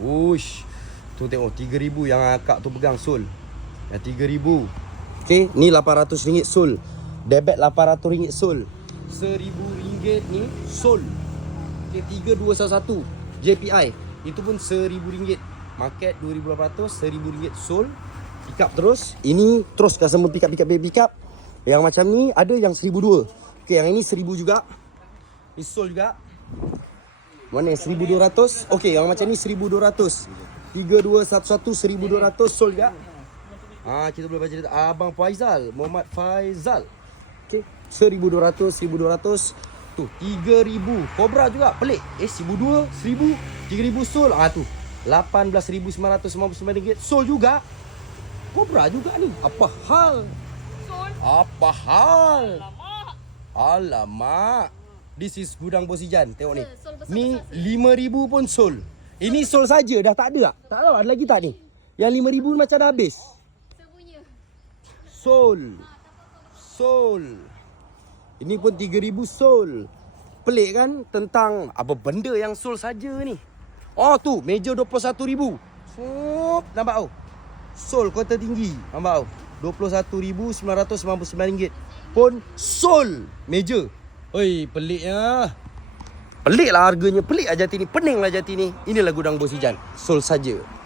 Ush. Tu tengok 3,000 yang akak tu pegang Sol. Yang 3,000. Okay, ni RM800 Sol. Debit RM800 Sol. RM1,000 ni Sol. Okay, 3211 JPI. Itu pun RM1,000. Market RM2,800, RM1,000 Sol. Pick up terus. Ini terus customer pick up. Yang macam ni ada yang RM1,200. Okay, yang ini RM1,000 juga. Ni Sol juga. Mana RM1,200. Okay, yang macam ni RM1,200. 3211 RM1,200 Sol juga. Kita boleh baca data Abang Faizal, Muhammad Faizal. Okay, RM1,200. Tu, RM3,000. Cobra juga, pelik. RM1,200, RM1,000, RM3,000 Sol. Tu, RM18,999 Sol juga. Cobra juga ni. Apa hal? Sol. Apa hal? Alamak. Alamak. This is gudang Bos Ijan. Tengok ni. Sol besar-besar Ni sikit. RM5,000 pun Sol. Ini Sol saja dah tak ada tak? Tak tahu ada lagi tak ni? Yang RM5,000 macam dah habis. Saya punya. Sol. Ini pun RM3,000 Sol. Pelik kan tentang apa benda yang Sol saja ni. Oh tu, meja RM21,000. Nampak tau? Sol kota tinggi. Nampak tau? RM21,999 pun Sol meja. Oi, peliknya. Pelik lah harganya. Pelik lah Jati ni. Pening lah Jati ni. Inilah gudang Bos Ijan. Sol saja.